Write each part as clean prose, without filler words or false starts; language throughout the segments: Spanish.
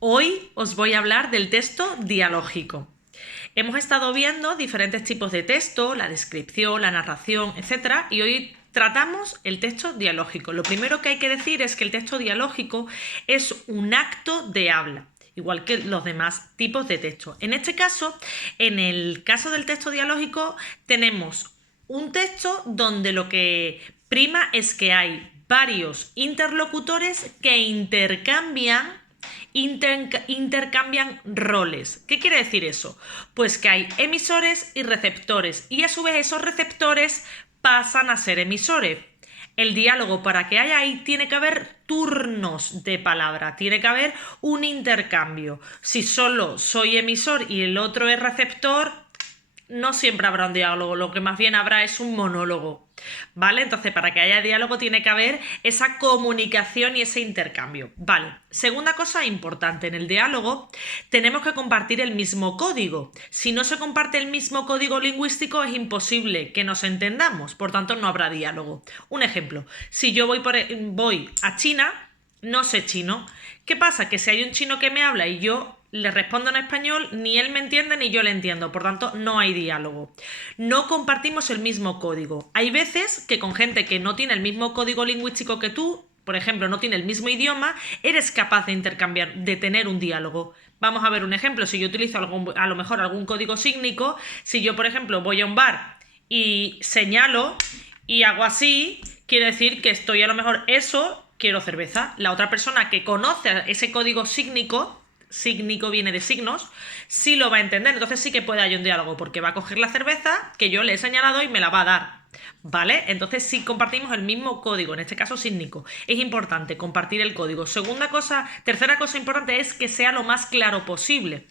Hoy os voy a hablar del texto dialógico. Hemos estado viendo diferentes tipos de texto, la descripción, la narración, etc. Y hoy tratamos el texto dialógico. Lo primero que hay que decir es que el texto dialógico es un acto de habla, igual que los demás tipos de texto. En este caso, en el caso del texto dialógico, tenemos un texto donde lo que prima es que hay varios interlocutores que intercambian roles. ¿Qué quiere decir eso? Pues que hay emisores y receptores y a su vez esos receptores pasan a ser emisores. El diálogo, para que haya ahí, tiene que haber turnos de palabra, tiene que haber un intercambio. Si solo soy emisor y el otro es receptor, no siempre habrá un diálogo, lo que más bien habrá es un monólogo, ¿vale? Entonces, para que haya diálogo tiene que haber esa comunicación y ese intercambio, ¿vale? Segunda cosa importante, en el diálogo tenemos que compartir el mismo código. Si no se comparte el mismo código lingüístico es imposible que nos entendamos, por tanto no habrá diálogo. Un ejemplo, si yo voy a China, no sé chino. ¿Qué pasa? Que si hay un chino que me habla y yo le respondo en español, ni él me entiende ni yo le entiendo, por tanto no hay diálogo. No compartimos el mismo código. Hay veces que con gente que no tiene el mismo código lingüístico que tú, por ejemplo, no tiene el mismo idioma, eres capaz de intercambiar, de tener un diálogo. Vamos a ver un ejemplo. Si yo utilizo a lo mejor algún código sígnico, si yo, por ejemplo, voy a un bar y señalo y hago así, quiere decir que estoy a lo mejor quiero cerveza. La otra persona que conoce ese código sígnico viene de signos, sí lo va a entender. Entonces sí que puede haber un diálogo, porque va a coger la cerveza que yo le he señalado y me la va a dar, ¿vale? Entonces sí compartimos el mismo código, en este caso sígnico. Es importante compartir el código. Tercera cosa importante es que sea lo más claro posible.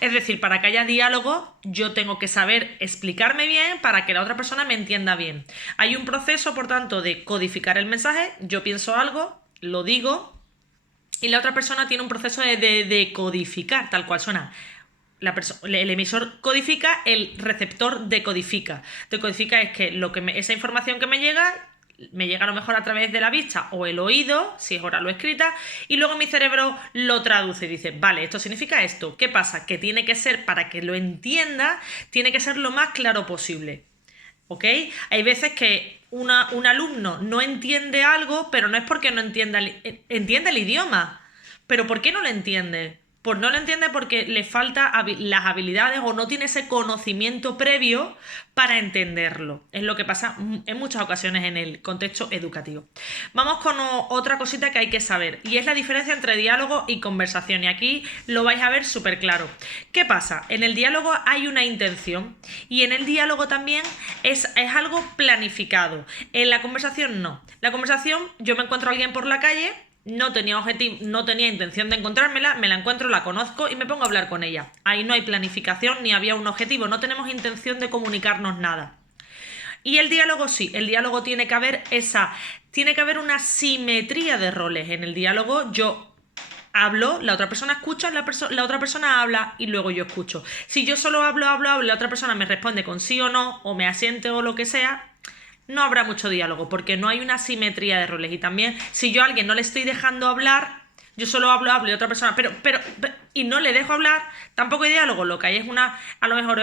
Es decir, para que haya diálogo, yo tengo que saber explicarme bien para que la otra persona me entienda bien. Hay un proceso, por tanto, de codificar el mensaje. Yo pienso algo, lo digo, y la otra persona tiene un proceso de decodificar, tal cual suena. El emisor codifica, el receptor decodifica. Decodifica es que esa información que me llega a lo mejor a través de la vista o el oído, si es oral o escrita, y luego mi cerebro lo traduce y dice, vale, esto significa esto. ¿Qué pasa? Que tiene que ser, para que lo entienda, tiene que ser lo más claro posible. ¿Ok? Hay veces que un alumno no entiende algo, pero no es porque no entiende el idioma. ¿Pero por qué no lo entiende? Pues no lo entiende porque le falta las habilidades o no tiene ese conocimiento previo para entenderlo. Es lo que pasa en muchas ocasiones en el contexto educativo. Vamos con otra cosita que hay que saber, y es la diferencia entre diálogo y conversación. Y aquí lo vais a ver súper claro. ¿Qué pasa? En el diálogo hay una intención y en el diálogo también es algo planificado. En la conversación no. La conversación, yo me encuentro a alguien por la calle, no tenía intención de encontrármela, me la encuentro, la conozco y me pongo a hablar con ella. Ahí no hay planificación ni había un objetivo, no tenemos intención de comunicarnos nada. Y el diálogo sí, el diálogo tiene que haber una simetría de roles. En el diálogo yo hablo, la otra persona escucha, la otra persona habla y luego yo escucho. Si yo solo hablo y la otra persona me responde con sí o no, o me asiente o lo que sea, no habrá mucho diálogo, porque no hay una simetría de roles. Y también, si yo a alguien no le estoy dejando hablar, yo solo hablo y otra persona, y no le dejo hablar, tampoco hay diálogo. Lo que hay es a lo mejor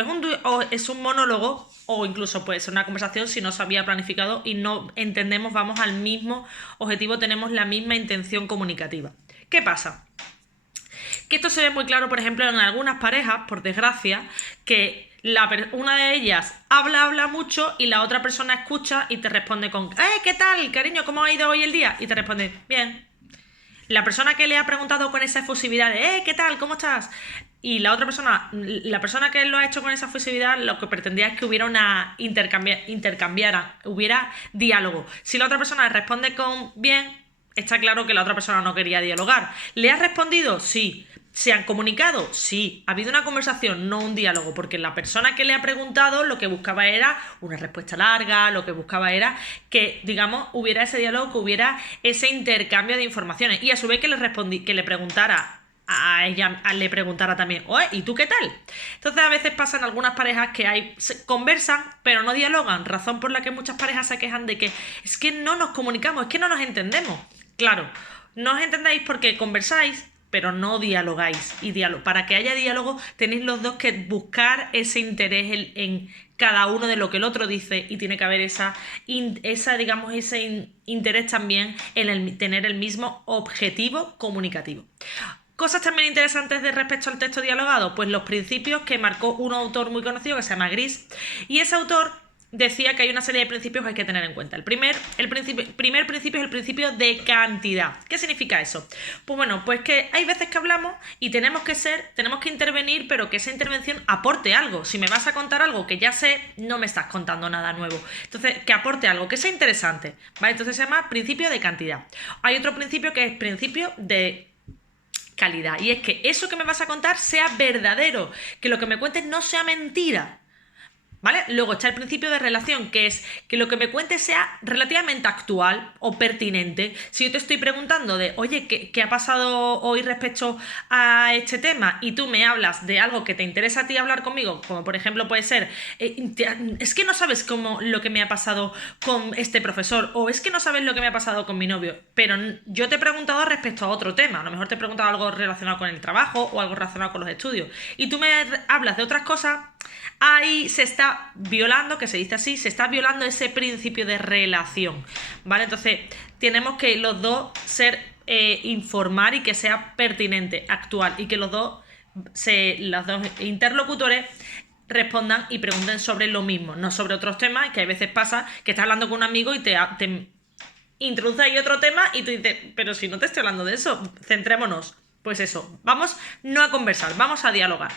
es un monólogo, o incluso puede ser una conversación si no se había planificado y no entendemos, vamos al mismo objetivo, tenemos la misma intención comunicativa. ¿Qué pasa? Que esto se ve muy claro, por ejemplo, en algunas parejas, por desgracia, que una de ellas habla mucho y la otra persona escucha y te responde con ¿qué tal, cariño? ¿Cómo ha ido hoy el día? Y te responde, bien. La persona que le ha preguntado con esa efusividad de ¿qué tal? ¿Cómo estás? Y la persona que lo ha hecho con esa efusividad, lo que pretendía es que hubiera hubiera diálogo. Si la otra persona responde con bien, está claro que la otra persona no quería dialogar. ¿Le has respondido? Sí. ¿Se han comunicado? Sí. Ha habido una conversación, no un diálogo, porque la persona que le ha preguntado lo que buscaba era una respuesta larga, lo que buscaba era que, digamos, hubiera ese diálogo, que hubiera ese intercambio de informaciones. Y a su vez que le preguntara a ella, le preguntara también, oye, ¿y tú qué tal? Entonces a veces pasan algunas parejas que conversan, pero no dialogan, razón por la que muchas parejas se quejan de que es que no nos comunicamos, es que no nos entendemos. Claro, no os entendéis porque conversáis, pero no dialogáis. Y para que haya diálogo tenéis los dos que buscar ese interés en cada uno de lo que el otro dice, y tiene que haber digamos, ese interés también en tener el mismo objetivo comunicativo. Cosas también interesantes respecto al texto dialogado, pues los principios que marcó un autor muy conocido que se llama Gris, y ese autor decía que hay una serie de principios que hay que tener en cuenta. El primer principio es el principio de cantidad. ¿Qué significa eso? Pues bueno, pues que hay veces que hablamos y tenemos que intervenir, pero que esa intervención aporte algo. Si me vas a contar algo que ya sé, no me estás contando nada nuevo. Entonces, que aporte algo, que sea interesante, ¿vale? Entonces se llama principio de cantidad. Hay otro principio que es principio de calidad, y es que eso que me vas a contar sea verdadero, que lo que me cuentes no sea mentira, ¿vale? Luego está el principio de relación, que es que lo que me cuentes sea relativamente actual o pertinente. Si yo te estoy preguntando de, oye, ¿qué ha pasado hoy respecto a este tema? Y tú me hablas de algo que te interesa a ti hablar conmigo, como por ejemplo puede ser, es que no sabes lo que me ha pasado con este profesor, o es que no sabes lo que me ha pasado con mi novio, pero yo te he preguntado respecto a otro tema. A lo mejor te he preguntado algo relacionado con el trabajo o algo relacionado con los estudios, y tú me hablas de otras cosas. Ahí se está violando, que se dice así, se está violando ese principio de relación, ¿vale? Entonces, tenemos que los dos informar y que sea pertinente, actual, y que los dos interlocutores respondan y pregunten sobre lo mismo, no sobre otros temas, que a veces pasa que estás hablando con un amigo y te introduce ahí otro tema y tú dices, pero si no te estoy hablando de eso, centrémonos. Pues eso, vamos no a conversar, vamos a dialogar.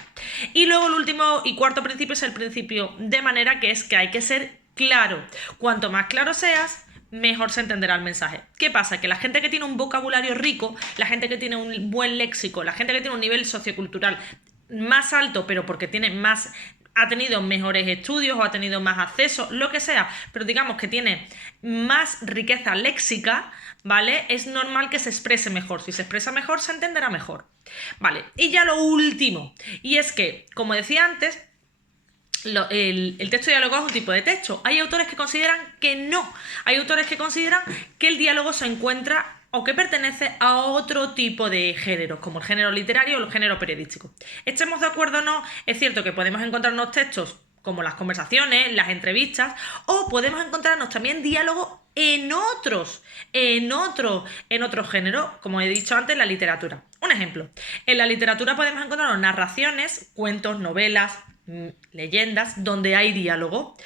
Y luego el último y cuarto principio es el principio de manera, que es que hay que ser claro. Cuanto más claro seas, mejor se entenderá el mensaje. ¿Qué pasa? Que la gente que tiene un vocabulario rico, la gente que tiene un buen léxico, la gente que tiene un nivel sociocultural más alto, pero porque ha tenido mejores estudios o ha tenido más acceso, lo que sea, pero digamos que tiene más riqueza léxica, ¿vale? Es normal que se exprese mejor. Si se expresa mejor, se entenderá mejor. Vale, y ya lo último, y es que, como decía antes, el texto dialogado es un tipo de texto. Hay autores que consideran que no. Hay autores que consideran que el diálogo se encuentra o que pertenece a otro tipo de géneros, como el género literario o el género periodístico. Estemos de acuerdo o no, es cierto que podemos encontrarnos textos como las conversaciones, las entrevistas, o podemos encontrarnos también diálogo en otros géneros, como he dicho antes, la literatura. Un ejemplo, en la literatura podemos encontrarnos narraciones, cuentos, novelas, leyendas, donde hay diálogo.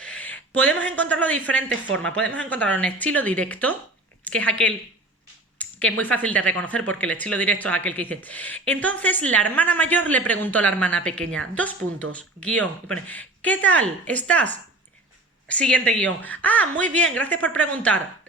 Podemos encontrarlo de diferentes formas. Podemos encontrarlo en estilo directo, que es aquel que es muy fácil de reconocer, porque el estilo directo es aquel que dice: entonces la hermana mayor le preguntó a la hermana pequeña, guión, y pone: ¿qué tal estás? Siguiente guión: muy bien, gracias por preguntar,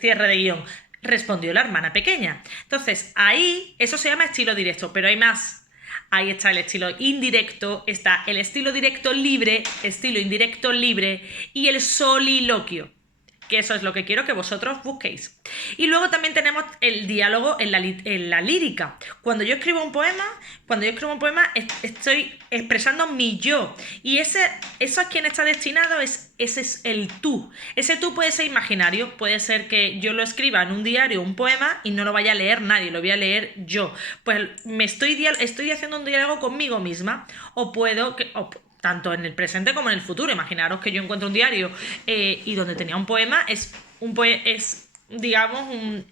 cierre de guión, respondió la hermana pequeña. Entonces ahí, eso se llama estilo directo, pero hay más. Ahí está el estilo indirecto, está el estilo directo libre, estilo indirecto libre y el soliloquio, que eso es lo que quiero que vosotros busquéis. Y luego también tenemos el diálogo en la lírica. Cuando yo escribo un poema, estoy expresando mi yo. Y eso a quien está destinado, ese es el tú. Ese tú puede ser imaginario, puede ser que yo lo escriba en un diario, un poema, y no lo vaya a leer nadie, lo voy a leer yo. Pues estoy haciendo un diálogo conmigo misma, tanto en el presente como en el futuro. Imaginaros que yo encuentro un diario y donde tenía un poema,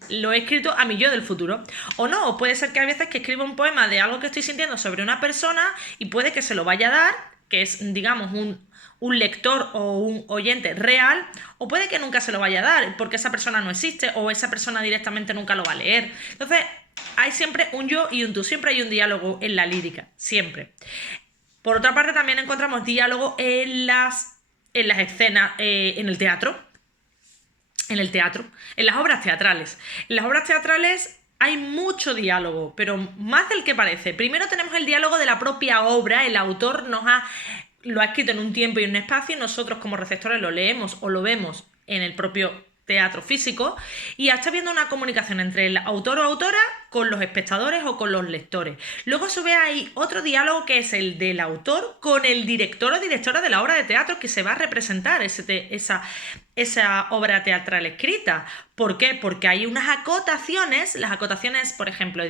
lo he escrito a mi yo del futuro. O no, o puede ser que hay veces que escribo un poema de algo que estoy sintiendo sobre una persona y puede que se lo vaya a dar, que es, digamos, un lector o un oyente real, o puede que nunca se lo vaya a dar porque esa persona no existe o esa persona directamente nunca lo va a leer. Entonces, hay siempre un yo y un tú, siempre hay un diálogo en la lírica, siempre. Por otra parte, también encontramos diálogo en las escenas, en el teatro, en las obras teatrales. En las obras teatrales hay mucho diálogo, pero más del que parece. Primero tenemos el diálogo de la propia obra. El autor lo ha escrito en un tiempo y en un espacio, y nosotros como receptores lo leemos o lo vemos en el propio teatro físico, y está habiendo una comunicación entre el autor o autora con los espectadores o con los lectores. Luego a su vez hay otro diálogo que es el del autor con el director o directora de la obra de teatro que se va a representar esa obra teatral escrita. ¿Por qué? Porque hay unas acotaciones, las acotaciones, por ejemplo,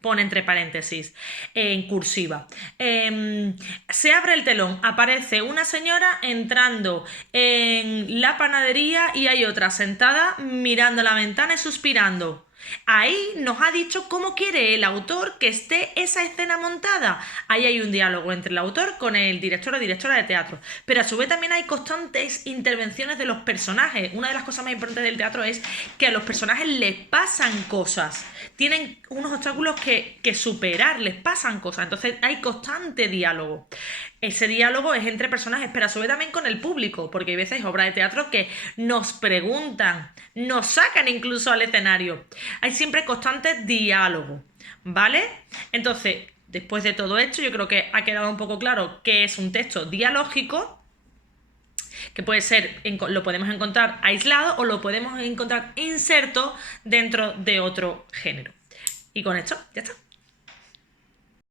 pone entre paréntesis, en cursiva. Se abre el telón, aparece una señora entrando en la panadería y hay otra sentada mirando la ventana y suspirando. Ahí nos ha dicho cómo quiere el autor que esté esa escena montada. Ahí hay un diálogo entre el autor con el director o directora de teatro. Pero a su vez también hay constantes intervenciones de los personajes. Una de las cosas más importantes del teatro es que a los personajes les pasan cosas. Tienen unos obstáculos que superar, les pasan cosas. Entonces hay constante diálogo. Ese diálogo es entre personajes, pero a su vez también con el público, porque hay veces obras de teatro que nos preguntan, nos sacan incluso al escenario. Hay siempre constante diálogo, ¿vale? Entonces, después de todo esto, yo creo que ha quedado un poco claro que es un texto dialógico, que puede ser, lo podemos encontrar aislado o lo podemos encontrar inserto dentro de otro género. Y con esto, ya está.